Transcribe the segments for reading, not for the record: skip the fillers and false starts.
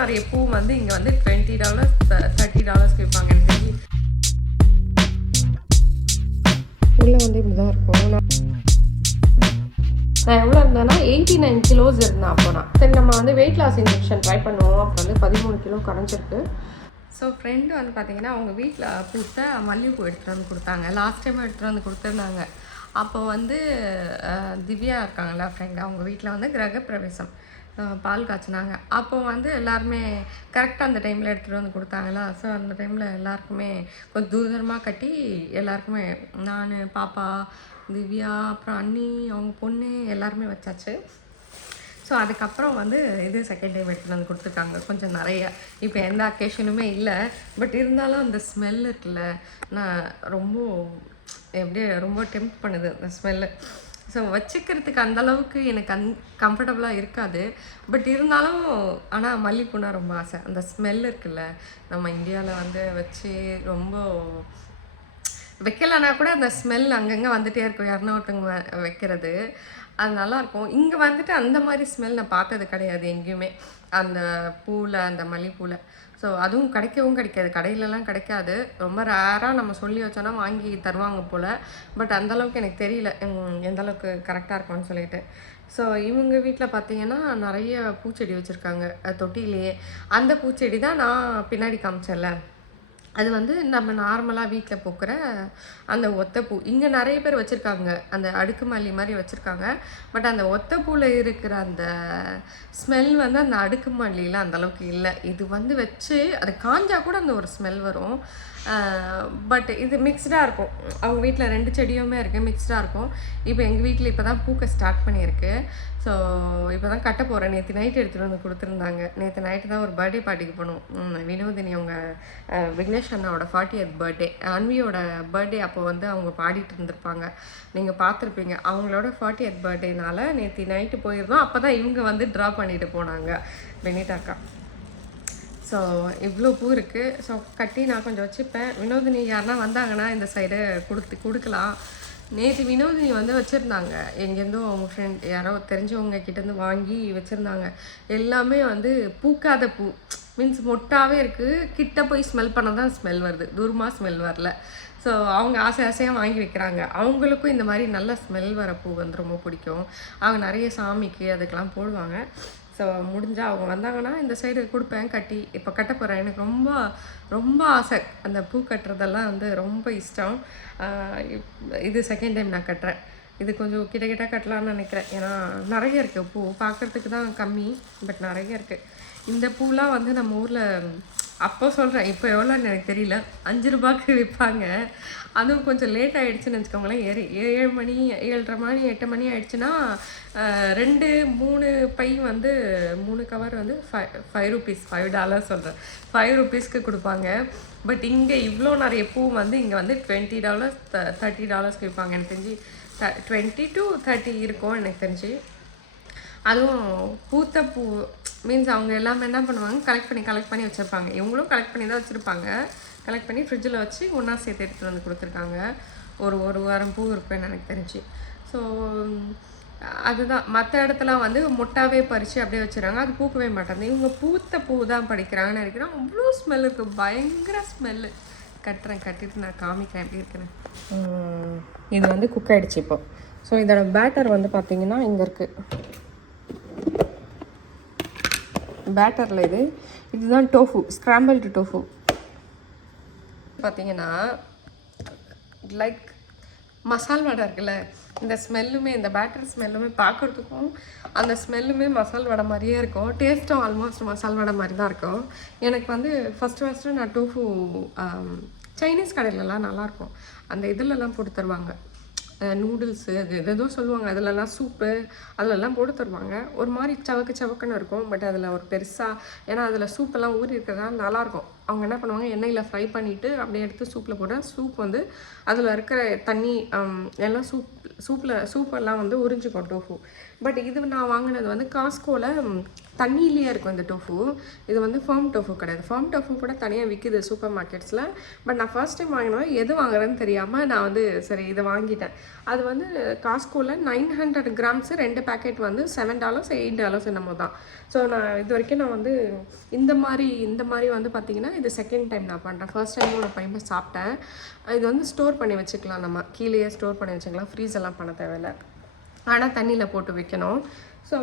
நிறைய பூ வந்து இங்கே வந்து $20 $30 விற்பாங்க. எனக்கு உள்ளே வந்து இப்படி தான் இருக்கும். நான் எவ்வளோ இருந்தேன்னா 89 கிலோஸ் இருந்தேன் அப்போ. நான் சரி நம்ம வந்து வெயிட் லாஸ் இன்ஜெக்ஷன் ட்ரை பண்ணுவோம். அப்போ வந்து 13 கிலோ குறைஞ்சிருக்கு. ஸோ ஃப்ரெண்டு வந்து பார்த்திங்கன்னா அவங்க வீட்டில் பூத்த மல்லிகைப்பூ எடுத்துகிட்டு வந்து கொடுத்தாங்க. லாஸ்ட் டைம் எடுத்துகிட்டு வந்து கொடுத்துருந்தாங்க. அப்போ வந்து திவ்யா இருக்காங்களா ஃப்ரெண்டு, அவங்க வீட்டில் வந்து கிரகப்பிரவேசம் பால் காய்ச்சினாங்க. அப்போ வந்து எல்லாருமே கரெக்டாக அந்த டைமில் எடுத்துகிட்டு வந்து கொடுத்தாங்களா. ஸோ அந்த டைமில் எல்லாருக்குமே கொஞ்சம் தூரமாக கட்டி எல்லாருக்குமே நான், பாப்பா, திவ்யா, அப்புறம் அண்ணி, அவங்க பொண்ணு எல்லாருமே வச்சாச்சு. ஸோ அதுக்கப்புறம் வந்து இது செகண்ட் டைம் எடுத்துகிட்டு வந்து கொடுத்துருக்காங்க கொஞ்சம் நிறைய. இப்போ எந்த அக்கேஷனுமே இல்லை, பட் இருந்தாலும் அந்த ஸ்மெல் இருக்குல்ல, நான் ரொம்ப டெம்ப்ட் பண்ணுது அந்த ஸ்மெல்லு. ஸோ வச்சுக்கிறதுக்கு அந்தளவுக்கு எனக்கு கம்ஃபர்டபுளாக இருக்காது, பட் இருந்தாலும் ஆனால் மல்லிகைப்பூனா ரொம்ப ஆசை. அந்த ஸ்மெல் இருக்குல்ல, நம்ம இந்தியாவில் வந்து வச்சு ரொம்ப வைக்கலைன்னா கூட அந்த ஸ்மெல் அங்கங்கே வந்துகிட்டே இருக்கும், யாருன்னா ஒருத்தவங்க வைக்கிறது, அது நல்லாயிருக்கும். இங்கே வந்துட்டு அந்த மாதிரி ஸ்மெல் நான் பார்த்தது கிடையாது எங்கேயுமே, அந்த பூவில், அந்த மல்லிகைப்பூவில். ஸோ அதுவும் கிடைக்காது, கடையிலலாம் கிடைக்காது. ரொம்ப ரேராக நம்ம சொல்லி வச்சோன்னா வாங்கி தருவாங்க போல், பட் அந்தளவுக்கு எனக்கு தெரியல எந்தளவுக்கு கரெக்டாக இருக்கும்னு சொல்லிட்டு. ஸோ இவங்க வீட்டில் பார்த்தீங்கன்னா நிறைய பூச்செடி வச்சுருக்காங்க தொட்டிலேயே. அந்த பூச்செடி தான் நான் பின்னாடி காமிச்சேன்ல, அது வந்து நம்ம நார்மலாக வீட்டில் பூக்கிற அந்த ஒத்தைப்பூ. இங்கே நிறைய பேர் வச்சுருக்காங்க, அந்த அடுக்கு மல்லி மாதிரி வச்சுருக்காங்க. பட் அந்த ஒத்தைப்பூவில் இருக்கிற அந்த ஸ்மெல் வந்து அந்த அடுக்கு மல்லியில் அந்தளவுக்கு இல்லை. இது வந்து வச்சு அது காஞ்சா கூட அந்த ஒரு ஸ்மெல் வரும். பட் இது மிக்ஸ்டாக இருக்கும். அவங்க வீட்டில் 2 செடியுமே இருக்குது, மிக்ஸ்டாக இருக்கும். இப்போ எங்கள் வீட்டில் இப்போ தான் பூக்க ஸ்டார்ட் பண்ணியிருக்கு. ஸோ இப்போ தான் கட்ட போகிறேன். நேற்று நைட்டு எடுத்துகிட்டு வந்து கொடுத்துருந்தாங்க. நேற்று நைட்டு தான் ஒரு பர்த்டே பார்ட்டிக்கு போகணும். வினோதினி அவங்க விக்னேஷ் அண்ணாவோட 40th பர்த்டே, அன்வியோட பர்த்டே. அப்போ வந்து அவங்க பாடிட்டு இருந்திருப்பாங்க, நீங்கள் பார்த்துருப்பீங்க. அவங்களோட 40th பர்த்டேனால நேற்று நைட்டு போயிருந்தோம். அப்போ தான் இவங்க வந்து ட்ரா பண்ணிட்டு போனாங்க, பெனிட்டாக்கா. ஸோ இவ்வளோ பூ இருக்குது. ஸோ கட்டி நான் கொஞ்சம் வச்சுப்பேன். வினோதினி யாருன்னா வந்தாங்கன்னா இந்த சைடு கொடுக்கலாம். நேற்று வினோதினி வந்து வச்சுருந்தாங்க, எங்கேருந்தோ அவங்க ஃப்ரெண்ட் யாரோ தெரிஞ்சவங்க கிட்டேருந்து வாங்கி வச்சுருந்தாங்க. எல்லாமே வந்து பூக்காத பூ, மீன்ஸ் மொட்டாகவே இருக்குது. கிட்ட போய் ஸ்மெல் பண்ண தான் ஸ்மெல் வருது, தூரமாக ஸ்மெல் வரல. ஸோ அவங்க ஆசையாக வாங்கி வைக்கிறாங்க. அவங்களுக்கும் இந்த மாதிரி நல்ல ஸ்மெல் வர பூ வந்து ரொம்ப பிடிக்கும். அவங்க நிறைய சாமிக்கு அதுக்கெலாம் போடுவாங்க. ஸோ முடிஞ்சால் அவங்க வந்தாங்கன்னா இந்த சைடு கொடுப்பேன் கட்டி. இப்போ கட்ட போகிறேன். எனக்கு ரொம்ப ஆசை, அந்த பூ கட்டுறதெல்லாம் வந்து ரொம்ப இஷ்டம். இது செகண்ட் டைம் நான் கட்டுறேன். இது கொஞ்சம் கிட்ட கட்டலான்னு நினைக்கிறேன். ஏன்னா நிறைய இருக்குது பூ, பார்க்குறதுக்கு தான் கம்மி, பட் நிறைய இருக்குது. இந்த பூலாம் வந்து நம்ம ஊரில் அப்போ சொல்கிறேன், இப்போ எவ்வளோன்னு எனக்கு தெரியல, 5 ரூபாய்க்கு விற்பாங்க. அதுவும் கொஞ்சம் லேட் ஆகிடுச்சுன்னு வச்சுக்கோங்களேன். 7 மணி 7:30 மணி 8 மணி ஆகிடுச்சுன்னா 2-3 பை வந்து 3 கவர் வந்து $5 சொல்கிறேன், $5 கொடுப்பாங்க. பட் இங்கே இவ்வளோ நிறைய பூ வந்து இங்கே வந்து $20 $30 விற்பாங்க. எனக்கு தெரிஞ்சு 20 to 30 இருக்கும் எனக்கு தெரிஞ்சு. அதுவும் பூத்த பூ மீன்ஸ் அவங்க எல்லாமே என்ன பண்ணுவாங்க, கலெக்ட் பண்ணி வச்சுருப்பாங்க. இவங்களும் கலெக்ட் பண்ணி தான் வச்சுருப்பாங்க. கலெக்ட் பண்ணி ஃப்ரிட்ஜில் வச்சு ஒன்றா சேர்த்து எடுத்துகிட்டு வந்து கொடுத்துருக்காங்க. ஒரு வாரம் பூ இருப்பேன்னு எனக்கு தெரிஞ்சு. ஸோ அதுதான். மற்ற இடத்துல வந்து மொட்டாவே பறித்து அப்படியே வச்சுருக்காங்க, அது பூக்கவே மாட்டாங்க. இவங்க பூத்த பூ தான் படிக்கிறாங்கன்னு நினைக்கிறேன். அவ்வளோ ஸ்மெல் இருக்குது, பயங்கர ஸ்மெல்லு. கட்டிட்டு நான் காமிக்கிறேன் எப்படி இருக்குன்னு. இது வந்து குக் ஆகிடுச்சு இப்போ. ஸோ இதோட பேட்டர் வந்து பார்த்திங்கன்னா இங்கே இருக்குது. பேட்டரில் இதுதான் டோஃபு, ஸ்க்ராம்பிள்டு டோஃபு. பார்த்தீங்கன்னா லைக் மசால் வடை இருக்குல்ல, இந்த ஸ்மெல்லுமே, இந்த பேட்டர் ஸ்மெல்லுமே பார்க்குறதுக்கும் அந்த ஸ்மெல்லுமே மசால் வடை மாதிரியே இருக்கும். டேஸ்ட்டும் ஆல்மோஸ்ட் மசால் வடை மாதிரி தான் இருக்கும். எனக்கு வந்து ஃபஸ்ட்டு நான் டோஃபு சைனீஸ் கடையிலலாம் நல்லாயிருக்கும். அந்த இதிலெல்லாம் போட்டு தருவாங்க, நூடுல்ஸு, அது எதோ சொல்லுவாங்க, அதிலெல்லாம் சூப்பு அதிலெல்லாம் போட்டு தருவாங்க. ஒரு மாதிரி சவக்குன்னு இருக்கும். பட் அதில் ஒரு பெருசாக, ஏன்னா அதில் சூப்பெல்லாம் ஊறி இருக்கிறதுனால நல்லாயிருக்கும். அவங்க என்ன பண்ணுவாங்க, எண்ணெயில் ஃப்ரை பண்ணிவிட்டு அப்படியே எடுத்து சூப்பில் போட்டால் சூப் வந்து அதில் இருக்கிற தண்ணி எல்லாம் சூப்பெல்லாம் வந்து உறிஞ்சிக்கும் டோஃபு. பட் இது நான் வாங்கினது வந்து காஸ்கோவில் தண்ணியிலேயே இருக்கும் இந்த டோஃபு. இது வந்து ஃபார்ம் டோஃபு கிடையாது. ஃபார்ம் டோஃபு கூட தனியாக விற்கிது சூப்பர் மார்க்கெட்ஸில். பட் நான் ஃபர்ஸ்ட் டைம் வாங்கினேன், எது வாங்குறேன்னு தெரியாமல் நான் வந்து சரி இதை வாங்கிட்டேன். அது வந்து காஸ்கோவில் 900 கிராம்ஸு 2 பேக்கெட் வந்து $7 $8 என்னமோ தான். ஸோ நான் இது வரைக்கும் நான் வந்து இந்த மாதிரி வந்து பார்த்திங்கன்னா இது செகண்ட் டைம் நான் பண்ணுறேன். ஃபர்ஸ்ட் டைம் ஒரு டைம் சாப்பிட்டேன். இது வந்து ஸ்டோர் பண்ணி வச்சுக்கலாம், நம்ம கீழேயே ஸ்டோர் பண்ணி வச்சுக்கலாம், ஃப்ரீஸ் எல்லாம் பண்ண தேவையில்லை. ஆனால் தண்ணியில் போட்டு வைக்கணும். ஸோ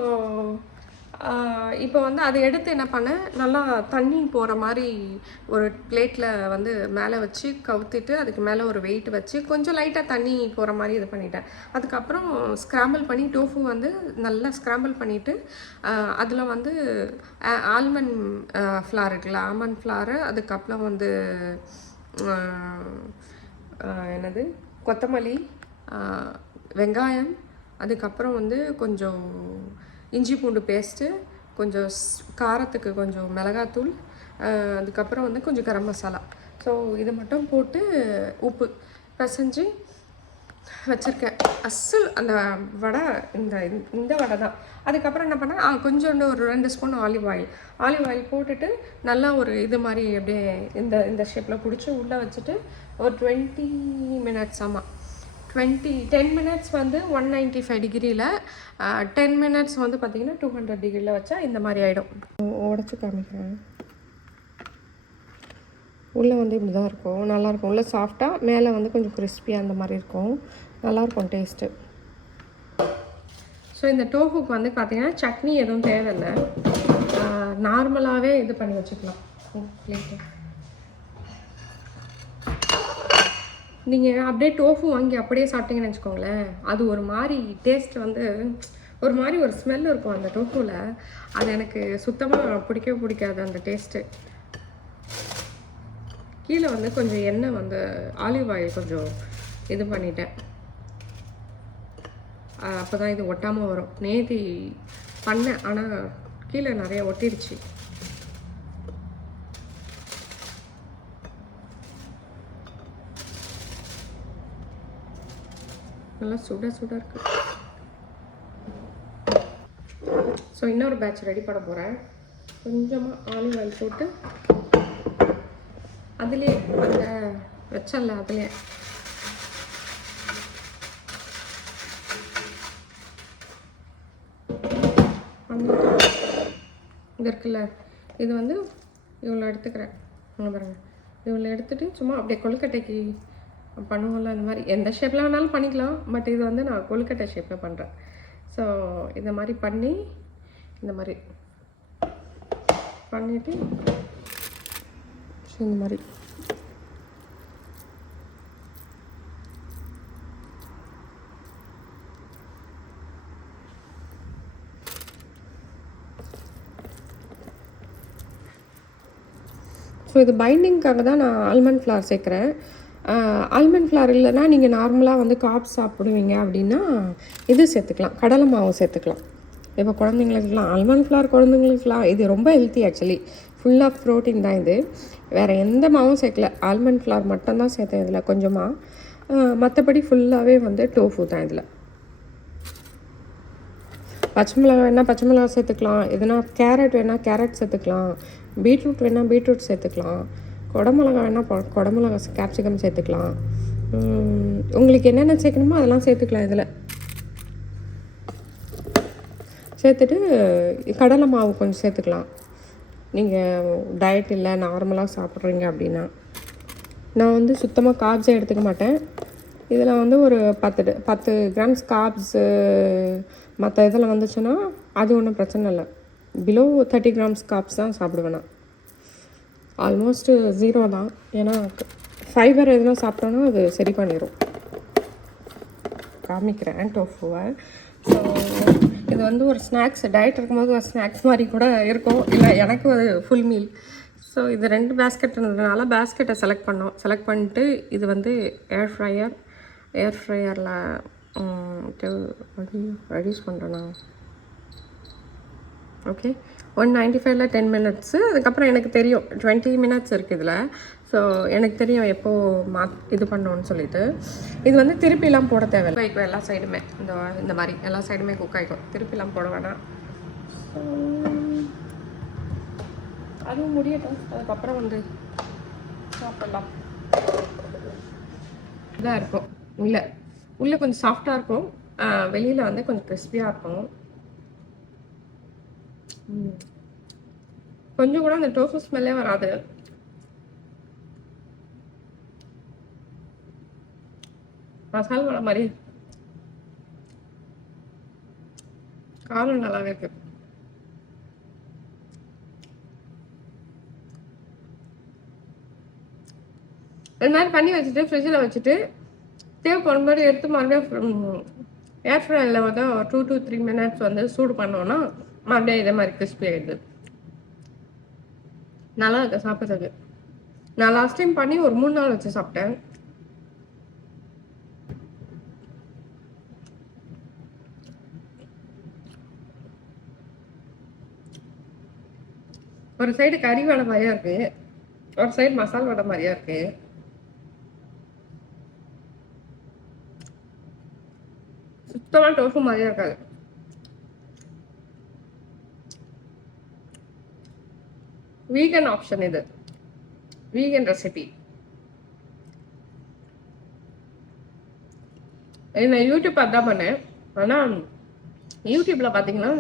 இப்போ வந்து அதை எடுத்து என்ன பண்ணேன், நல்லா தண்ணி போகிற மாதிரி ஒரு பிளேட்டில் வந்து மேலே வச்சு கவுத்திட்டு அதுக்கு மேலே ஒரு வெயிட் வச்சு கொஞ்சம் லைட்டாக தண்ணி போகிற மாதிரி இது பண்ணிட்டேன். அதுக்கப்புறம் ஸ்க்ராம்பிள் பண்ணி டோஃபு வந்து நல்லா ஸ்க்ராம்பிள் பண்ணிவிட்டு அதில் வந்து ஆல்மண்ட் ஃப்ளார் இருக்குல்ல, ஆல்மண்ட் ஃப்ளாரு, அதுக்கப்புறம் வந்து என்னது கொத்தமல்லி, வெங்காயம், அதுக்கப்புறம் வந்து கொஞ்சம் இஞ்சி பூண்டு பேஸ்ட்டு, கொஞ்சம் காரத்துக்கு கொஞ்சம் மிளகாத்தூள், அதுக்கப்புறம் வந்து கொஞ்சம் கரம் மசாலா. ஸோ இது மட்டும் போட்டு உப்பு பிசைஞ்சு வச்சுருக்கேன். அந்த வடை இந்த வடை தான். அதுக்கப்புறம் என்ன பண்ணேன், கொஞ்சோண்டு ஒரு 2 ஸ்பூன் ஆலிவ் ஆயில் போட்டுட்டு நல்லா ஒரு இது மாதிரி அப்படியே இந்த ஷேப்பில் பிடிச்சி உள்ளே வச்சுட்டு ஒரு 20 மினிட்ஸ், ஆமாம் 10 மினிட்ஸ் வந்து 195 டிகிரியில், 10 மினிட்ஸ் வந்து பார்த்திங்கன்னா 200 டிகிரியில் வச்சா இந்த மாதிரி ஆகிடும். உடச்சி காமிக்கிறேன். உள்ளே வந்து இப்படி தான் இருக்கும், நல்லாயிருக்கும். உள்ளே சாஃப்டாக, மேலே வந்து கொஞ்சம் கிறிஸ்பியாக அந்த மாதிரி இருக்கும், நல்லாயிருக்கும் டேஸ்ட்டு. ஸோ இந்த டோஃபுக்கு வந்து பார்த்திங்கன்னா சட்னி எதுவும் தேவையில்லை, நார்மலாகவே இது பண்ணி வச்சுக்கலாம். பிளேட்டு நீங்கள் அப்படியே டோஃபு வாங்கி அப்படியே சாப்பிட்டீங்கன்னு வச்சுக்கோங்களேன், அது ஒரு மாதிரி டேஸ்ட் வந்து ஒரு மாதிரி ஒரு ஸ்மெல் இருக்கும் அந்த டோஃபுவில். அது எனக்கு சுத்தமாக பிடிக்காது அந்த டேஸ்ட்டு. கீழே வந்து கொஞ்சம் எண்ணெய் வந்து ஆலிவ் ஆயில் கொஞ்சம் இது பண்ணிட்டேன், அப்போ தான் இது ஒட்டாமல் வரும். நேத்தி பண்ணேன், ஆனால் கீழே நிறைய ஒட்டிடுச்சு. நல்லா சுட இருக்கு. ஸோ இன்னொரு பேட்ச் ரெடி பண்ண போகிறேன். கொஞ்சமாக ஆலிவ் ஆயில் போட்டு அதுலேயே அந்த வச்சல அதுலேயே இது இருக்குல்ல, இது வந்து இவ்வளோ எடுத்துக்கிறேன். பாருங்கள், இவ்வளோ எடுத்துகிட்டு சும்மா அப்படியே கொழுக்கட்டைக்கு பண்ணுவோம்ல, அந்த மாதிரி எந்த ஷேப்பில் வேணாலும் பண்ணிக்கலாம். பட் இது வந்து நான் கொழுக்கட்டை ஷேப்பில் பண்ணுறேன். ஸோ இந்த மாதிரி பண்ணி இந்த மாதிரி பண்ணிவிட்டு இந்த மாதிரி ஸோ இது பைண்டிங்காக தான் நான் ஆல்மண்ட் ஃப்ளார் சேர்க்குறேன். ஆல்மண்ட் ஃப்ளார் இல்லைன்னா நீங்கள் நார்மலாக வந்து கார்ப்ஸ் சாப்பிடுவீங்க அப்படின்னா இது சேர்த்துக்கலாம், கடலை மாவு சேர்த்துக்கலாம். இப்போ குழந்தைங்களுக்குலாம் ஆல்மண்ட் ஃப்ளார், குழந்தைங்களுக்குலாம் இது ரொம்ப healthy. Actually full of protein தான் இது. வேறு எந்த மாவும் சேர்க்கல, ஆல்மண்ட் ஃப்ளார் மட்டும்தான் சேர்த்தேன் இதில் கொஞ்சமாக. மற்றபடி ஃபுல்லாகவே வந்து டோஃபு தான் இதில். பச்சை மிளகா வேணால் பச்சை மிளகா சேர்த்துக்கலாம், எதுனா கேரட் வேணால் கேரட் சேர்த்துக்கலாம், பீட்ரூட் வேணால் பீட்ரூட் சேர்த்துக்கலாம், குடமிளகா வேணால் குடமிளகா கேப்சிகம் சேர்த்துக்கலாம். உங்களுக்கு என்னென்ன சேர்க்கணுமோ அதெல்லாம் சேர்த்துக்கலாம். இதில் சேர்த்துட்டு கடலை மாவு கொஞ்சம் சேர்த்துக்கலாம். நீங்கள் டயட் இல்லை, நார்மலாக சாப்பிட்றீங்க அப்படின்னா. நான் வந்து சுத்தமாக கார்ப்ஸே எடுத்துக்க மாட்டேன். இதில் வந்து ஒரு 10 கிராம்ஸ் கார்ப்ஸு மற்ற இதில் வந்துச்சுன்னா அது ஒன்றும் பிரச்சனை இல்லை. பிலோ 30 கிராம்ஸ் கார்ப்ஸ் தான் சாப்பிடுவேன் நான். ஆல்மோஸ்ட்டு 0 தான். ஏன்னா ஃபைபர் எதுனா சாப்பிட்டோன்னா அது சரி பண்ணிடும். காமிக்கிறேன் டோஃபுவை. ஸோ இது வந்து ஒரு ஸ்நாக்ஸ், டயட் இருக்கும்போது ஒரு ஸ்நாக்ஸ் மாதிரி கூட இருக்கும், இல்லை எனக்கு ஒரு ஃபுல் மீல். ஸோ இது 2 பேஸ்கெட் இருந்ததுனால பேஸ்கெட்டை செலக்ட் பண்ணிட்டு இது வந்து ஏர் ஃப்ரையரில் ரெடியூஸ் பண்ணுறேண்ணா. ஓகே, 195ல் 10 மினிட்ஸு. அதுக்கப்புறம் எனக்கு தெரியும் 20 மினிட்ஸ் இருக்குது இதில். ஸோ எனக்கு தெரியும் எப்போது இது பண்ணோன்னு சொல்லிட்டு. இது வந்து திருப்பிலாம் போட தேவையில்லை. வைக்கும் எல்லா சைடுமே இந்த மாதிரி எல்லா சைடுமே குக் ஆகிக்கும், திருப்பிலாம் போட வேணாம். அதுவும் முடியட்டும், அதுக்கப்புறம் வந்து சாப்பிடலாம். இதாக இருக்கும், உள்ளே கொஞ்சம் சாஃப்டாக இருக்கும், வெளியில் வந்து கொஞ்சம் கிறிஸ்பியாக இருக்கும். கொஞ்சம் கூட அந்த டோஃபு ஸ்மெல்லே வராது. மசாலா வடை மாதிரி காரம் நல்லாவே இருக்கு. இது மாதிரி பண்ணி வச்சுட்டு ஃப்ரிட்ஜில் வச்சுட்டு தேவைப்படும் மாதிரி எடுத்து மறுபடியும் ஏர் ஃப்ரையரில் வந்து 2 to 3 minutes வந்து சூடு பண்ணோன்னா மறுபடியும் இதே மாதிரி கிறிஸ்பி ஆகிடுது. நல்லா இருக்கு சாப்பிட்றதுக்கு. நான் லாஸ்ட் டைம் பண்ணி ஒரு 3 நாள் வச்சு சாப்பிட்டேன். ஒரு சைடு கறி வடை மாதிரியா இருக்கு, ஒரு சைடு மசால் வடை மாதிரியா இருக்கு. சுத்தமாக டோஃபு மாதிரியா இருக்காது. வீகன் ஆப்ஷன் இது, வீகன் ரெசிபி. நான் யூடியூப் அதான் பண்ணேன். ஆனால் யூடியூப்பில் பார்த்தீங்கன்னா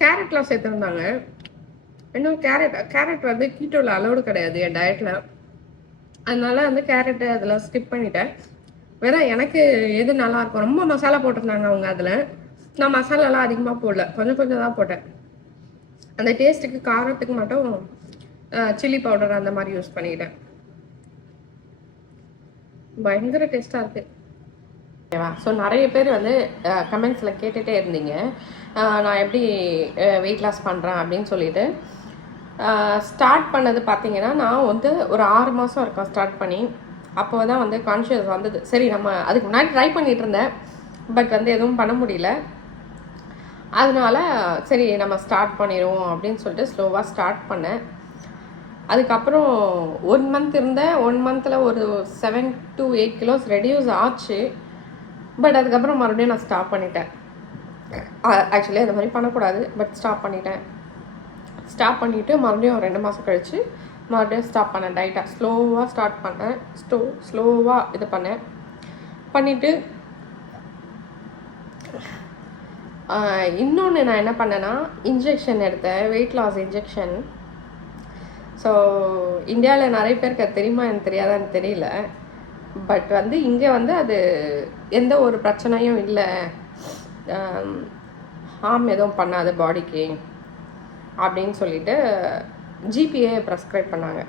கேரட்லாம் சேர்த்துருந்தாங்க. இன்னும் கேரட் வந்து கீட்டோவில் அலோடு கிடையாது என் டயட்டில். அதனால வந்து கேரட்டு அதில் ஸ்கிப் பண்ணிட்டேன். வேற எனக்கு எது நல்லாயிருக்கும், ரொம்ப மசாலா போட்டிருந்தாங்க அவங்க. அதில் நான் மசாலாலாம் அதிகமாக போடல, கொஞ்சம் கொஞ்சம் தான் போட்டேன். அந்த டேஸ்ட்டுக்கு காரத்துக்கு மட்டும் சில்லி பவுடர் அந்த மாதிரி யூஸ் பண்ணிக்கிட்டேன். பயங்கர டேஸ்ட்டாக இருக்குது. ஓகேவா? ஸோ நிறைய பேர் வந்து கமெண்ட்ஸில் கேட்டுகிட்டே இருந்தீங்க நான் எப்படி வெயிட் லாஸ் பண்ணுறேன் அப்படின்னு சொல்லிட்டு. ஸ்டார்ட் பண்ணது பார்த்தீங்கன்னா நான் வந்து ஒரு 6 மாதம் இருக்கும் ஸ்டார்ட் பண்ணி. அப்போ தான் வந்து கான்ஷியஸ் வந்தது. சரி, நம்ம அதுக்கு முன்னாடி ட்ரை பண்ணிகிட்டு இருந்தேன், பட் வந்து எதுவும் பண்ண முடியல. அதனால சரி நம்ம ஸ்டார்ட் பண்ணிடுவோம் அப்படின்னு சொல்லிட்டு ஸ்லோவாக ஸ்டார்ட் பண்ணேன். அதுக்கப்புறம் 1 மந்த் இருந்தேன். 1 மந்தில் ஒரு 7 to 8 kilos ரெடியூஸ் ஆச்சு. பட் அதுக்கப்புறம் மறுபடியும் நான் ஸ்டாப் பண்ணிட்டேன். ஆக்சுவலி அந்த மாதிரி பண்ணக்கூடாது, பட் ஸ்டாப் பண்ணிட்டேன். ஸ்டாப் பண்ணிவிட்டு மறுபடியும் 2 மாதம் கழித்து மறுபடியும் ஸ்டாப் பண்ணேன். டைட்டாக ஸ்லோவாக ஸ்டார்ட் பண்ணேன். ஸ்லோவாக இது பண்ணிவிட்டு இன்னொன்று நான் என்ன பண்ணேன்னா இன்ஜெக்ஷன் எடுத்தேன், வெயிட் லாஸ் இன்ஜெக்ஷன். ஸோ இந்தியாவில் நிறைய பேருக்கு அது தெரியுமா எனக்கு தெரியாதான்னு தெரியல. பட் வந்து இங்கே வந்து அது எந்த ஒரு பிரச்சனையும் இல்லை, ஹார்ம் எதுவும் பண்ணாது பாடிக்கு அப்படின்னு சொல்லிட்டு ஜிபிஏ ப்ரெஸ்கிரைப் பண்ணாங்க.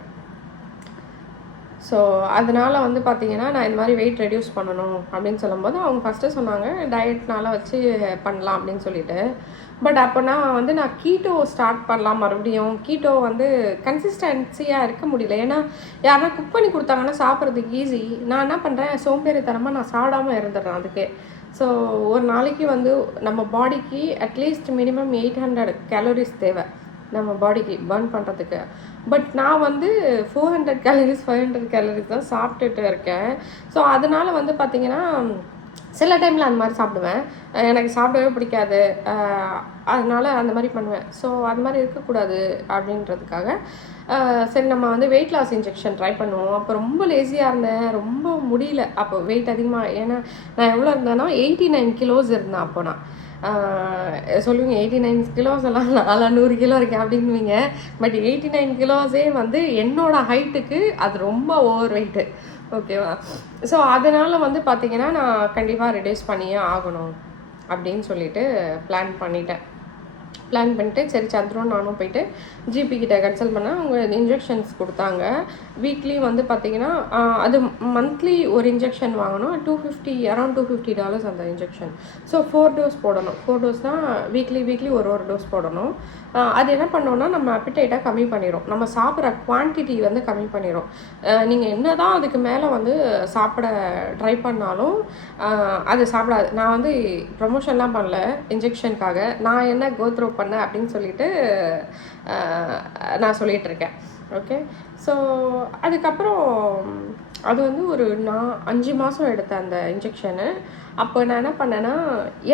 ஸோ அதனால் வந்து பார்த்திங்கன்னா நான் இந்த மாதிரி வெயிட் ரெடியூஸ் பண்ணணும் அப்படின்னு சொல்லும்போது அவங்க ஃபஸ்ட்டு சொன்னாங்க டயட்னால வச்சு பண்ணலாம் அப்படின்னு சொல்லிட்டு. பட் அப்போ நான் கீட்டோ ஸ்டார்ட் பண்ணலாம் மறுபடியும். கீட்டோ வந்து கன்சிஸ்டன்சியாக இருக்க முடியல. ஏன்னா யாருன்னா குக் பண்ணி கொடுத்தாங்கன்னா சாப்பிட்றதுக்கு ஈஸி. நான் என்ன பண்ணுறேன், சோம்பேறித்தனமாக நான் சாப்பிடாமல் இருந்துடுறேன் அதுக்கு. ஸோ ஒரு நாளைக்கு வந்து நம்ம பாடிக்கு அட்லீஸ்ட் மினிமம் 800 calories தேவை நம்ம பாடிக்கு பர்ன் பண்ணுறதுக்கு. பட் நான் வந்து 400 calories 500 calories தான் சாப்பிட்டுட்டு இருக்கேன். ஸோ அதனால் வந்து பார்த்திங்கன்னா சில டைமில் அந்த மாதிரி சாப்பிடுவேன், எனக்கு சாப்பிடவே பிடிக்காது, அதனால் அந்த மாதிரி பண்ணுவேன். ஸோ அது மாதிரி இருக்கக்கூடாது அப்படின்றதுக்காக சரி நம்ம வந்து வெயிட் லாஸ் இன்ஜெக்ஷன் ட்ரை பண்ணுவோம். அப்போ ரொம்ப லேசியாக இருந்தேன், ரொம்ப முடியல. அப்போ வெயிட் அதிகமாக, ஏன்னா நான் எவ்வளோ இருந்தேன்னா 89 kilos இருந்தேன். அப்போ நான் சொல்லுவீங்க 89 kilos எல்லாம் 400 கிலோ இருக்கேன் அப்படின்வீங்க. பட் 89 kilosே வந்து என்னோடய ஹைட்டுக்கு அது ரொம்ப ஓவர் வெயிட்டு. ஓகேவா? ஸோ அதனால் வந்து பார்த்திங்கன்னா நான் கண்டிப்பாக ரெடியூஸ் பண்ணியே ஆகணும் அப்படின்னு சொல்லிட்டு பிளான் பண்ணிவிட்டு சரி சந்திரன் நானும் போயிட்டு ஜிபி கிட்ட கன்சல்ட் பண்ணேன். அவங்க இன்ஜெக்ஷன்ஸ் கொடுத்தாங்க. வீக்லி வந்து பார்த்திங்கன்னா அது மந்த்லி ஒரு இன்ஜெக்ஷன் வாங்கணும். அரௌண்ட் $250 அந்த இன்ஜெக்ஷன். ஸோ 4 dose போடணும். 4 டோஸ்னால் வீக்லி ஒரு டோஸ் போடணும். அது என்ன பண்ணோன்னா நம்ம அப்பிடைட்டாக கம்மி பண்ணிடும், நம்ம சாப்பிட்ற குவான்டிட்டி வந்து கம்மி பண்ணிடும். நீங்கள் என்ன தான் அதுக்கு மேலே வந்து சாப்பிட ட்ரை பண்ணாலும் அது சாப்பிடாது. நான் வந்து ப்ரமோஷன்லாம் பண்ணல இன்ஜெக்ஷனுக்காக, நான் என்ன கோத்ரோ பண்ணேன் அப்படின்னு சொல்லிட்டு நான் சொல்லிகிட்ருக்கேன். ஓகே. ஸோ அதுக்கப்புறம் அது வந்து நான் 5 மாதம் எடுத்தேன் அந்த இன்ஜெக்ஷனு. அப்போ நான் என்ன பண்ணேன்னா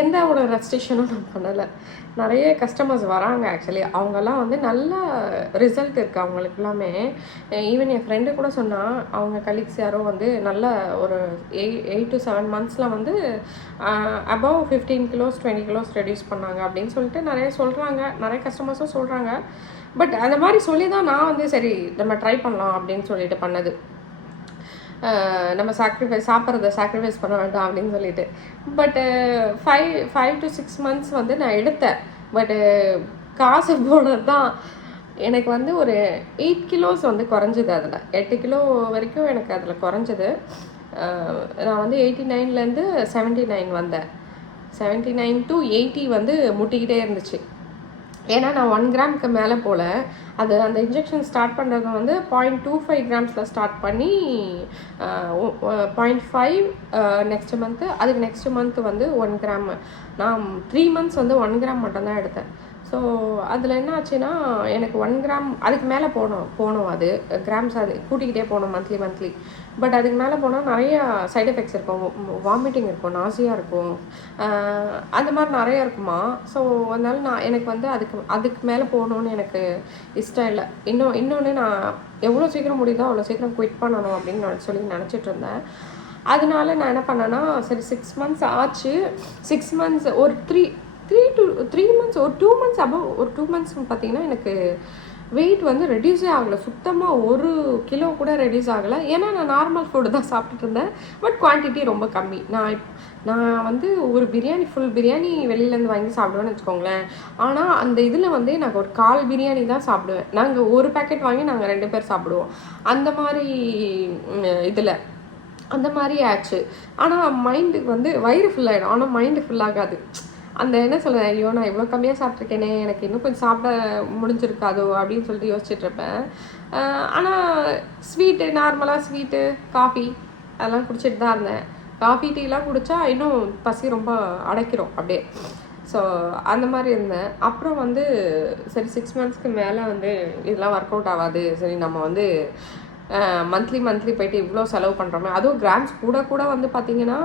எந்த ஒரு ரெஸ்ட்ரிக்ஷனும் நான் பண்ணலை. நிறைய கஸ்டமர்ஸ் வராங்க. ஆக்சுவலி அவங்கெல்லாம் வந்து நல்ல ரிசல்ட் இருக்குது அவங்களுக்கு எல்லாமே. ஈவன் என் ஃப்ரெண்டு கூட சொன்னால் அவங்க கலீக்ஸ் யாரோ வந்து நல்ல ஒரு 8 to 7 monthஸில் வந்து அபவ் 15 kilos 20 kilos ரெடியூஸ் பண்ணாங்க அப்படின்னு சொல்லிட்டு நிறைய சொல்கிறாங்க, நிறைய கஸ்டமர்ஸும் சொல்கிறாங்க. பட் அந்த மாதிரி சொல்லி தான் நான் வந்து சரி நம்ம ட்ரை பண்ணலாம் அப்படின்னு சொல்லிட்டு பண்ணது. நம்ம சாப்பிட்றத சாக்ரிஃபைஸ் பண்ண வேண்டாம் அப்படின்னு சொல்லிட்டு. பட்டு 5 to 6 months வந்து நான் எடுத்தேன். பட்டு காசு போனது தான் எனக்கு வந்து ஒரு 8 kilos வந்து குறைஞ்சிது. அதில் 8 கிலோ வரைக்கும் எனக்கு அதில் குறைஞ்சது. நான் வந்து 89லேருந்து 79 வந்தேன். 79 to 80 வந்து முட்டிக்கிட்டே இருந்துச்சு. ஏன்னா நான் 1 கிராமுக்கு மேலே போல். அது அந்த இன்ஜெக்ஷன் ஸ்டார்ட் பண்ணுறது வந்து 0.25 கிராம்ஸில் ஸ்டார்ட் பண்ணி 0.5 நெக்ஸ்ட் மந்த்து, அதுக்கு நெக்ஸ்ட் மந்த்து வந்து 1 கிராம். நான் 3 months வந்து 1 கிராம் மட்டும்தான் எடுத்தேன். ஸோ அதில் என்ன ஆச்சுன்னா எனக்கு 1 கிராம் அதுக்கு மேலே போனோம் அது கிராம்ஸ் அது கூட்டிக்கிட்டே போனோம் மந்த்லி. பட் அதுக்கு மேலே போனால் நிறையா சைட் எஃபெக்ட்ஸ் இருக்கும். வாமிட்டிங் இருக்கும், நாசியாக இருக்கும், அந்த மாதிரி நிறையா இருக்குமா. ஸோ அதனால எனக்கு வந்து அதுக்கு மேலே போகணுன்னு எனக்கு இஷ்டம் இல்லை. இன்னொன்று நான் எவ்வளோ சீக்கிரம் முடியுதோ அவ்வளோ சீக்கிரம் குவிட் பண்ணணும் அப்படின்னு சொல்லி நினச்சிட்டு இருந்தேன். அதனால நான் என்ன பண்ணேன்னா சரி 6 months ஆச்சு. 6 months ஒரு 3 months ஒரு 2 months அபவ் ஒரு 2 months பார்த்தீங்கன்னா எனக்கு வெயிட் வந்து ரெடியூஸே ஆகலை. சுத்தமாக 1 கிலோ கூட ரெடியூஸ் ஆகலை. ஏன்னா நான் நார்மல் ஃபுட்டு தான் சாப்பிட்டுட்டு இருந்தேன். பட் குவான்டிட்டி ரொம்ப கம்மி. நான் வந்து ஒரு ஃபுல் பிரியாணி வெளியிலேருந்து வாங்கி சாப்பிடுவேன்னு வச்சுக்கோங்களேன். ஆனால் அந்த இதில் வந்து நாங்கள் ஒரு 1/4 பிரியாணி தான் சாப்பிடுவேன். நாங்கள் ஒரு பேக்கெட் வாங்கி நாங்கள் 2 பேர் சாப்பிடுவோம். அந்த மாதிரி இதில் அந்த மாதிரி ஆச்சு. ஆனால் மைண்டுக்கு வந்து வயிறு ஃபுல்லாகிடும், ஆனால் மைண்டு ஃபுல்லாகாது. அந்த என்ன சொல்கிறேன், ஐயோ நான் இவ்வளோ கம்மியாக சாப்பிட்ருக்கேனே, எனக்கு இன்னும் கொஞ்சம் சாப்பிட முடிஞ்சிருக்காதோ அப்படின்னு சொல்லிட்டு யோசிச்சுட்ருப்பேன். ஆனால் நார்மலாக ஸ்வீட்டு, காஃபி அதெல்லாம் குடிச்சிட்டு தான் இருந்தேன். காஃபி டீலாம் குடித்தா இன்னும் பசி ரொம்ப அடைக்கிறோம் அப்படியே. ஸோ அந்த மாதிரி இருந்தேன். அப்புறம் வந்து சரி 6 monthsக்கு மேலே வந்து இதெல்லாம் ஒர்க் அவுட் ஆகாது. சரி நம்ம வந்து மந்த்லி போயிட்டு இவ்வளோ செலவு பண்ணுறோமே, அதுவும் கிராம்ஸ் கூட வந்து பார்த்திங்கன்னா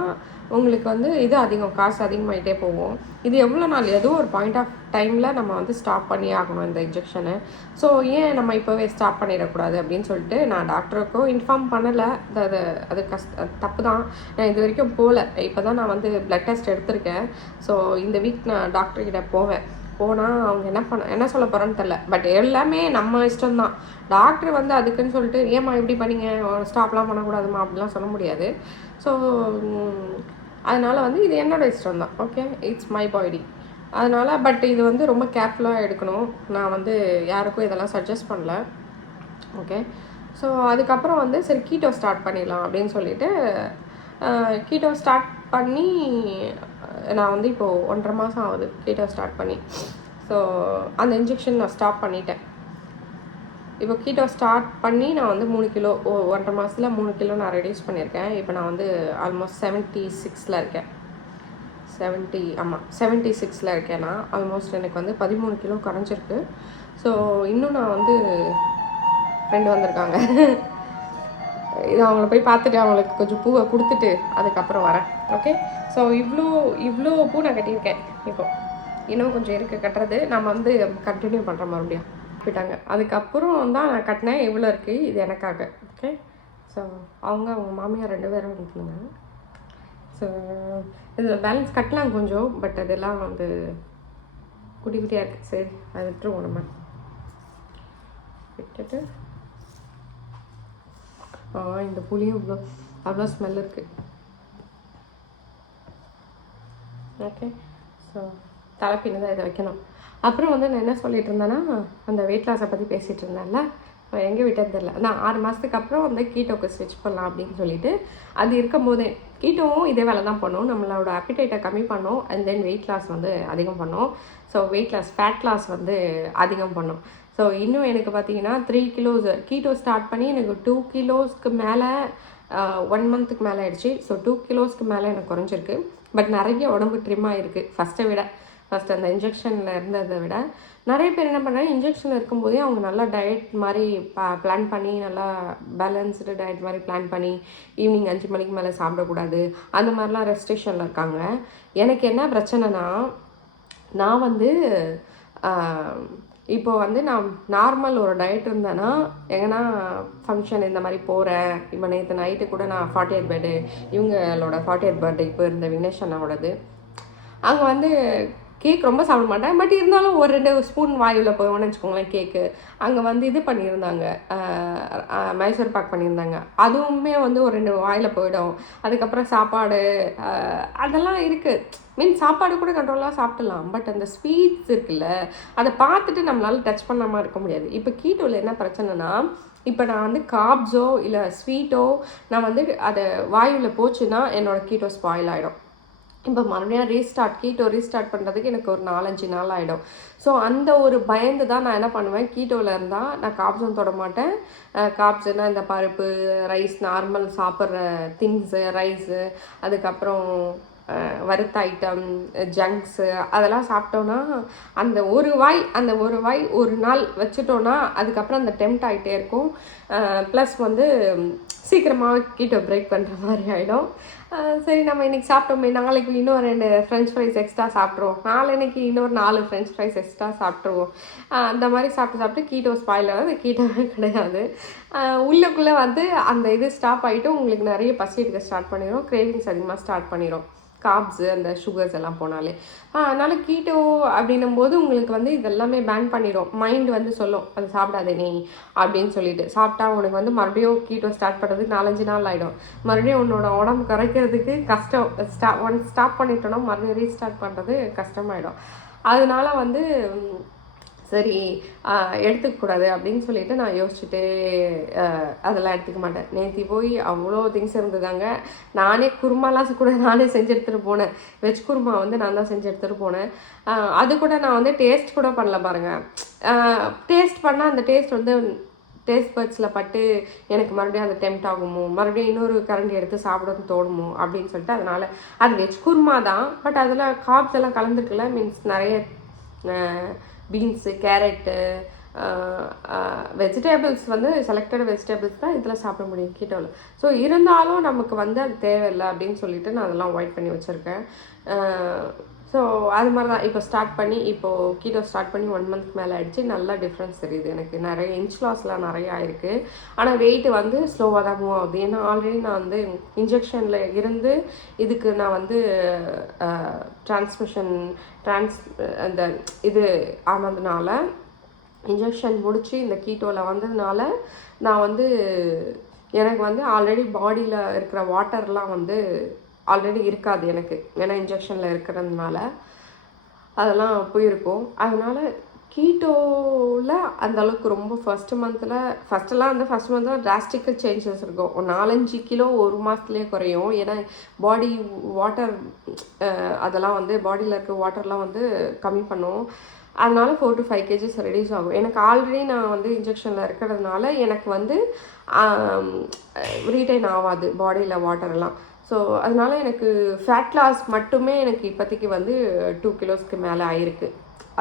உங்களுக்கு வந்து இது காசு அதிகமாகிட்டே போகும். இது எவ்வளோ நாள், ஏதோ ஒரு பாயிண்ட் ஆஃப் டைமில் நம்ம வந்து ஸ்டாப் பண்ணி ஆகணும் இந்த இன்ஜெக்ஷனு. ஸோ ஏன் நம்ம இப்போவே ஸ்டாப் பண்ணிடக்கூடாது அப்படின்னு சொல்லிட்டு நான் டாக்டருக்கும் இன்ஃபார்ம் பண்ணலை. அது தப்பு தான். நான் இது வரைக்கும் போகல. இப்போ தான் நான் வந்து ப்ளட் டெஸ்ட் எடுத்திருக்கேன். ஸோ இந்த வீக் நான் டாக்டர்கிட்ட போனால் அவங்க என்ன சொல்ல போகிறேன்னு தெரில. பட் எல்லாமே நம்ம இஷ்டம்தான். டாக்டர் வந்து அதுக்குன்னு சொல்லிட்டு ஏம்மா இப்படி பண்ணிங்க, ஸ்டாப்லாம் பண்ணக்கூடாதுமா அப்படிலாம் சொல்ல முடியாது. ஸோ அதனால் வந்து இது என்னோடய இஷ்டம் தான். Okay, it's my body. அதனால் பட் இது வந்து ரொம்ப கேர்ஃபுல்லாக எடுக்கணும். நான் வந்து யாருக்கும் இதெல்லாம் சஜஸ்ட் பண்ணல. ஓகே, ஸோ அதுக்கப்புறம் வந்து சரி கீட்டோ ஸ்டார்ட் பண்ணிடலாம் அப்படின்னு சொல்லிட்டு கீட்டோ ஸ்டார்ட் பண்ணி நான் வந்து இப்போது 1.5 மாதம் ஆகுது கீட்டோ ஸ்டார்ட் பண்ணி. ஸோ அந்த இன்ஜெக்ஷன் நான் ஸ்டாப் பண்ணிட்டேன். இப்போ கீட்டோ ஸ்டார்ட் பண்ணி நான் வந்து 3 கிலோ 1.5 மாதத்தில் 3 கிலோ நான் ரெடியூஸ் பண்ணியிருக்கேன். இப்போ நான் வந்து ஆல்மோஸ்ட் 76ல் இருக்கேன். 76ல் இருக்கேன். நான் ஆல்மோஸ்ட் எனக்கு வந்து 13 கிலோ குறைஞ்சிருக்கு. ஸோ இன்னும் நான் வந்து ஃப்ரெண்டு வந்திருக்காங்க. இது அவங்கள போய் பார்த்துட்டு அவங்களுக்கு கொஞ்சம் பூவை கொடுத்துட்டு அதுக்கப்புறம் வரேன். ஓகே, ஸோ இவ்வளோ பூ நான் கட்டியிருக்கேன். இப்போ இன்னும் கொஞ்சம் இருக்குது கட்டுறது. நம்ம வந்து கண்டினியூ பண்ணுற மறுபடியும் போயிட்டாங்க. அதுக்கப்புறம் தான் நான் கட்டினேன். இவ்வளோ இருக்குது, இது எனக்காக. ஓகே, ஸோ அவங்க மாமியார் 2 பேரும் வந்துருந்தாங்க. ஸோ இதில் பேலன்ஸ் கட்டலாம் கொஞ்சம், பட் அதெல்லாம் வந்து குட்டியாக இருக்குது. சரி அதை விட்டுருவோம். நம்ம விட்டுட்டு இந்த புளியும் அவ்வளோ ஸ்மெல் இருக்குது. ஓகே, ஸோ தலைப்பின்னு தான் இதை வைக்கணும். அப்புறம் வந்து நான் என்ன சொல்லிட்டு இருந்தேன்னா, அந்த வெயிட் லாஸை பற்றி பேசிகிட்டு இருந்தேன்ல, எங்கே விட்டது தெரியல. நான் 6 மாதத்துக்கு அப்புறம் வந்து கீட்டோக்கு ஸ்விட்ச் பண்ணலாம் அப்படின்னு சொல்லிட்டு அது இருக்கும் போதே கீட்டோவும் இதே வேலை தான் பண்ணோம். நம்மளோட அப்பிடைட்டை கம்மி பண்ணோம் அண்ட் தென் வெயிட் லாஸ் வந்து அதிகம் பண்ணோம். ஸோ ஃபேட் லாஸ் வந்து அதிகம் பண்ணோம். ஸோ இன்னும் எனக்கு பார்த்தீங்கன்னா 3 கிலோஸ் கீட்டோ ஸ்டார்ட் பண்ணி எனக்கு 2 கிலோஸ்க்கு மேலே 1 மந்த்துக்கு மேலே ஆயிடுச்சு. ஸோ 2 கிலோஸ்க்கு மேலே எனக்கு குறைஞ்சிருக்கு. பட் நிறைய உடம்பு ட்ரிம் ஆகிருக்கு ஃபஸ்ட்டு அந்த இன்ஜெக்ஷனில் இருந்ததை விட. நிறைய பேர் என்ன பண்ணுறாங்க, இன்ஜெக்ஷன் இருக்கும்போதே அவங்க நல்லா டயட் மாதிரி பிளான் பண்ணி, நல்லா பேலன்ஸ்டு டயட் மாதிரி பிளான் பண்ணி ஈவினிங் 5 மணிக்கு மேலே சாப்பிடக்கூடாது, அந்த மாதிரிலாம் ரெஸ்ட்ரிக்ஷனில் இருக்காங்க. எனக்கு என்ன பிரச்சனைனா, நான் வந்து இப்போது வந்து நான் நார்மல் ஒரு டயட் இருந்தேன்னா, எங்கன்னா ஃபங்க்ஷன் இந்த மாதிரி போகிறேன். இப்போ நேற்று நைட்டு கூட நான் 40th பர்த்டே, இவங்களோட 40th பர்த்டே இப்போ இருந்த விக்னேஷ் அண்ணாவோடது, அங்கே வந்து கேக் ரொம்ப சாப்பிட மாட்டேன். பட் இருந்தாலும் ஒரு 2 ஸ்பூன் வாயுவில் போவோன்னு வச்சுக்கோங்களேன் கேக்கு. அங்கே வந்து இது பண்ணியிருந்தாங்க, மைசூர் பாக் பண்ணியிருந்தாங்க. அதுவுமே வந்து ஒரு 2 வாயில் போயிடும். அதுக்கப்புறம் சாப்பாடு அதெல்லாம் இருக்குது. சாப்பாடு கூட கண்ட்ரோலாக சாப்பிடலாம். பட் அந்த ஸ்வீட்ஸ் இருக்குல்ல, அதை பார்த்துட்டு நம்மளால டச் பண்ணாமல் இருக்க முடியாது. இப்போ கீட்டோவில் என்ன பிரச்சனைனா, இப்போ நான் வந்து கார்ப்ஸோ இல்லை ஸ்வீட்டோ நான் வந்து அதை வாயுவில் போச்சுன்னா என்னோடய கீட்டோ ஸ்பாயில் ஆகிடும். இப்போ மறுபடியும் கீட்டோ ரீஸ்டார்ட் பண்ணுறதுக்கு எனக்கு ஒரு 4-5 நாள் ஆகிடும். ஸோ அந்த ஒரு பயந்து தான் நான் என்ன பண்ணுவேன், கீட்டோவில் இருந்தால் நான் கார்ப்ஸும் தொட மாட்டேன். கார்ப்ஸுனால் இந்த பருப்பு, ரைஸ், நார்மல் சாப்பிட்ற திங்ஸு, ரைஸு, அதுக்கப்புறம் வறுத்த ஐட்டம், ஜங்க்ஸு அதெல்லாம் சாப்பிட்டோன்னா அந்த ஒரு வாய் ஒரு நாள் வச்சுட்டோன்னா அதுக்கப்புறம் அந்த டெம்ட் ஆகிட்டே இருக்கும். ப்ளஸ் வந்து சீக்கிரமாக கீட்டோ பிரேக் பண்ணுற மாதிரி ஆகிடும். சரி நம்ம இன்றைக்கி சாப்பிட்டோமே, நாளைக்கு இன்னும் 2 ஃப்ரெஞ்ச் ஃப்ரைஸ் எக்ஸ்ட்ரா சாப்பிட்ருவோம், நாளைக்கு இன்னொரு 4 ஃப்ரெஞ்ச் ஃப்ரைஸ் எக்ஸ்ட்ரா சாப்பிட்ருவோம். அந்த மாதிரி சாப்பிட்டு கீட்டோ ஸ்பாயில் ஆகாது, கீட்டோவே கிடையாது. உள்ளுக்குள்ளே வந்து அந்த இது ஸ்டாப் ஆகிட்டு உங்களுக்கு நிறைய பசி எடுக்க ஸ்டார்ட் பண்ணிடும், கிரேவிங்ஸ் அதிகமாக ஸ்டார்ட் பண்ணிடும், கார்ப்ஸு அந்த சுகர்ஸ் எல்லாம் போனாலே. அதனால் கீட்டோ அப்படின்னும் போது உங்களுக்கு வந்து இதெல்லாமே பேன் பண்ணிடும். மைண்ட் வந்து சொல்லும் அது சாப்பிடாதே நீ அப்படின்னு சொல்லிட்டு. சாப்பிட்டா உனக்கு வந்து மறுபடியும் கீட்டோ ஸ்டார்ட் பண்ணுறதுக்கு 4-5 நாள் ஆகிடும். மறுபடியும் உன்னோட உடம்பு குறைக்கிறதுக்கு கஷ்டம். ஒன்ஸ் ஸ்டாப் பண்ணிட்டோன்னா மறுபடியும் ரீஸ்டார்ட் பண்ணுறது கஷ்டமாயிடும். அதனால வந்து சரி எடுத்துக்கக்கூடாது அப்படின்னு சொல்லிட்டு நான் யோசிச்சுட்டு அதெல்லாம் எடுத்துக்க மாட்டேன். நேற்று போய் அவ்வளோ திங்ஸ் இருந்ததாங்க. நானே குருமாலாம் கூட நானே செஞ்சு எடுத்துகிட்டு போனேன். வெஜ் குருமா வந்து நான் தான் செஞ்சு எடுத்துகிட்டு போனேன். அது கூட நான் வந்து டேஸ்ட் கூட பண்ணல பாருங்கள். டேஸ்ட் பண்ணால் அந்த டேஸ்ட் வந்து டேஸ்ட் பட்ஸில் பட்டு எனக்கு மறுபடியும் அது டெம்ட் ஆகுமோ, மறுபடியும் இன்னொரு கரண்டி எடுத்து சாப்பிடணும்னு தோணுமோ அப்படின்னு சொல்லிட்டு அதனால் அது வெஜ் குருமா தான். பட் அதில் கார்ப்ஸ் எல்லாம் கலந்துருக்குல்ல, நிறைய பீன்ஸு, கேரட்டு, வெஜிடபிள்ஸ் வந்து செலக்டட் வெஜிடபிள்ஸ் தான் இதில் சாப்பிட முடியும் கீட்டோவில். ஸோ இருந்தாலும் நமக்கு வந்து அது தேவையில்லை அப்படின்னு சொல்லிட்டு நான் அதெல்லாம் அவாய்ட் பண்ணி வச்சுருக்கேன். ஸோ அது மாதிரி தான் இப்போது கீட்டோ ஸ்டார்ட் பண்ணி 1 மந்த்க்கு மேலே ஆகிடுச்சு. நல்லா டிஃப்ரென்ஸ் தெரியுது எனக்கு. நிறைய இன்ச் லாஸ்லாம் நிறையா இருக்குது. ஆனால் வெயிட் வந்து ஸ்லோவாக தான் மூவ் ஆகுது. ஏன்னா ஆல்ரெடி நான் வந்து இன்ஜெக்ஷனில் இருந்து இதுக்கு நான் வந்து அந்த இது ஆனதுனால, இன்ஜெக்ஷன் முடித்து இந்த கீட்டோவில் வந்ததுனால நான் வந்து எனக்கு வந்து ஆல்ரெடி பாடியில் இருக்கிற வாட்டர்லாம் வந்து ஆல்ரெடி இருக்காது எனக்கு. ஏன்னா இன்ஜெக்ஷனில் இருக்கிறதுனால அதெல்லாம் போயிருக்கும். அதனால் கீட்டோவில் அந்தளவுக்கு ரொம்ப ஃபஸ்ட்டு மந்தில் டிராஸ்டிக்கல் சேஞ்சஸ் இருக்கும். ஒரு 4-5 கிலோ ஒரு மாதத்துலேயே குறையும். ஏன்னா பாடி வாட்டர் அதெல்லாம் வந்து பாடியில் இருக்க வாட்டர்லாம் வந்து கம்மி பண்ணும். அதனால 4 to 5 kgs ரெடியூஸ் ஆகும். எனக்கு ஆல்ரெடி நான் வந்து இன்ஜெக்ஷனில் இருக்கிறதுனால எனக்கு வந்து ரீட்டைன் ஆகாது பாடியில் வாட்டரெல்லாம். ஸோ அதனால எனக்கு ஃபேட் லாஸ் மட்டுமே எனக்கு இப்போதைக்கு வந்து 2 கிலோஸ்க்கு மேலே ஆயிருக்கு.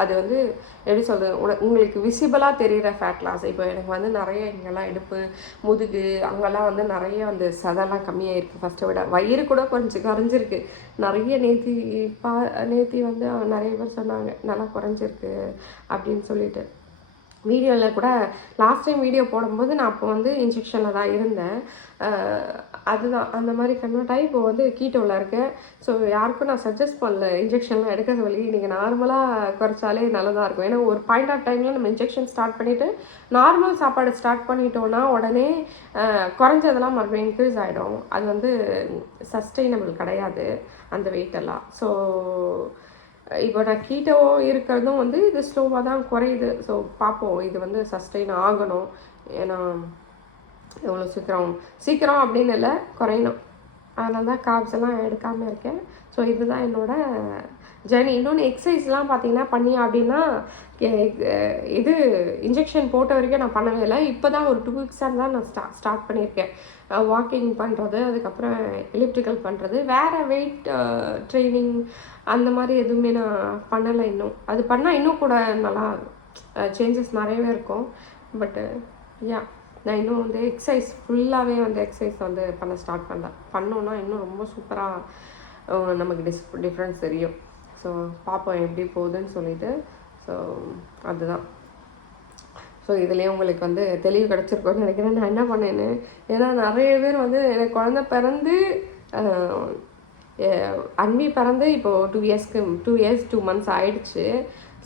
அது வந்து எப்படி சொல்கிறது, உங்களுக்கு விசிபிளாக தெரிகிற ஃபேட் லாஸ். இப்போ எனக்கு வந்து நிறைய இங்கெல்லாம் இடுப்பு, முதுகு அங்கெல்லாம் வந்து நிறைய வந்து சதெல்லாம் கம்மியாயிருக்கு ஃபஸ்ட்டை விட. வயிறு கூட கொஞ்சம் குறைஞ்சிருக்கு. நிறைய நேத்தி வந்து நிறைய பேர் சொன்னாங்க நல்லா குறைஞ்சிருக்கு அப்படின்னு சொல்லிட்டு. வீடியோவில் கூட லாஸ்ட் டைம் வீடியோ போடும்போது நான் அப்போ வந்து இன்ஜெக்ஷனில் தான் இருந்தேன். அதுதான் அந்த மாதிரி கன்வெர்ட் ஆகி இப்போ வந்து கீட்டோவில் இருக்கேன். ஸோ யாருக்கும் நான் சஜஸ்ட் பண்ணல இன்ஜெக்ஷன்லாம் எடுக்க சொல்லி. நீங்கள் நார்மலாக குறைச்சாலே நல்லதாக இருக்கும். ஏன்னா ஒரு பாயிண்ட் ஆஃப் டைமில் நம்ம இன்ஜெக்ஷன் ஸ்டார்ட் பண்ணிவிட்டு நார்மல் சாப்பாடு ஸ்டார்ட் பண்ணிட்டோன்னா உடனே குறைஞ்சதெல்லாம் மறுபடியும் இன்க்ரீஸ் ஆகிடும். அது வந்து சஸ்டெயினபிள் கிடையாது அந்த வெயிட்டெல்லாம். ஸோ இப்போ நான் கீட்டோ இருக்கிறதும் வந்து இது ஸ்லோவாக தான் குறையுது. ஸோ பார்ப்போம், இது வந்து சஸ்டெயின் ஆகணும். ஏன்னா எவ்வளோ சீக்கிரம் அப்படின்னு இல்லை, குறையணும். அதனால தான் கார்ப்ஸ் எல்லாம் எடுக்காமல் இருக்கேன். ஸோ இதுதான் என்னோடய ஜர்னி. இன்னொன்று எக்ஸசைஸ்லாம் பார்த்தீங்கன்னா பண்ணி அப்படின்னா இது இன்ஜெக்ஷன் போட்ட வரைக்கும் நான் பண்ணவே இல்லை. இப்போ தான் ஒரு 2 weeks-ஆக தான் நான் ஸ்டார்ட் பண்ணியிருக்கேன். வாக்கிங் பண்ணுறது, அதுக்கப்புறம் எலிப்டிக்கல் பண்ணுறது, வேறு வெயிட் ட்ரைனிங் அந்த மாதிரி எதுவுமே நான் பண்ணலை இன்னும். அது பண்ணால் இன்னும் கூட நல்லா சேஞ்சஸ் நிறையவே இருக்கும். பட்டு நான் இன்னும் வந்து எக்ஸசைஸ் ஃபுல்லாகவே வந்து எக்ஸசைஸ் வந்து பண்ண ஸ்டார்ட் பண்ணோன்னா இன்னும் ரொம்ப சூப்பராக நமக்கு டிஃப்ரென்ஸ் தெரியும். ஸோ பார்ப்போம் எப்படி போகுதுன்னு சொல்லிட்டு. ஸோ அதுதான். ஸோ இதுலேயே உங்களுக்கு வந்து தெளிவு கிடச்சிருக்கோன்னு நினைக்கிறேன் நான் என்ன பண்ணேன்னு. ஏன்னா நிறைய பேர் வந்து எனக்கு குழந்த பிறந்து அன்வி பிறந்து இப்போது 2 இயர்ஸ் 2 மந்த்ஸ் ஆயிடுச்சு.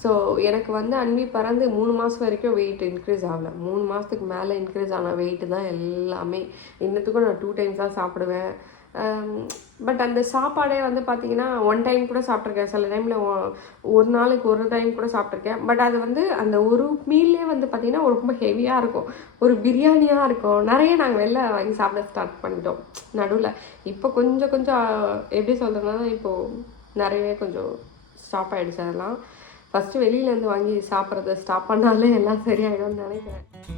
ஸோ எனக்கு வந்து அன்வி பிறந்து 3 மாதம் வரைக்கும் வெயிட் இன்க்ரீஸ் ஆகலை. 3 மாதத்துக்கு மேலே இன்க்ரீஸ் ஆன வெயிட்டு தான் எல்லாமே. இன்னத்துக்கும் நான் 2 டைம்ஸ் தான் சாப்பிடுவேன். பட் அந்த சாப்பாடே வந்து பார்த்திங்கன்னா 1 டைம் கூட சாப்பிட்ருக்கேன். சில டைமில் ஒரு நாளைக்கு 1 டைம் கூட சாப்பிட்ருக்கேன். பட் அது வந்து அந்த ஒரு மீல்லே வந்து பார்த்திங்கன்னா ரொம்ப ஹெவியாக இருக்கும். ஒரு பிரியாணியாக இருக்கும். நிறைய நாங்கள் வெளில வாங்கி சாப்பிட ஸ்டார்ட் பண்ணிட்டோம் நடுவில். இப்போ கொஞ்சம் கொஞ்சம் எப்படி சொல்கிறதுனா இப்போது நிறையவே கொஞ்சம் ஸ்டாப் ஆகிடுச்சு. அதெல்லாம் ஃபஸ்ட்டு வெளியிலேருந்து வாங்கி சாப்பிட்றத ஸ்டாப் பண்ணாலே எல்லாம் சரியாயிடும்னு நினைக்கிறேன்.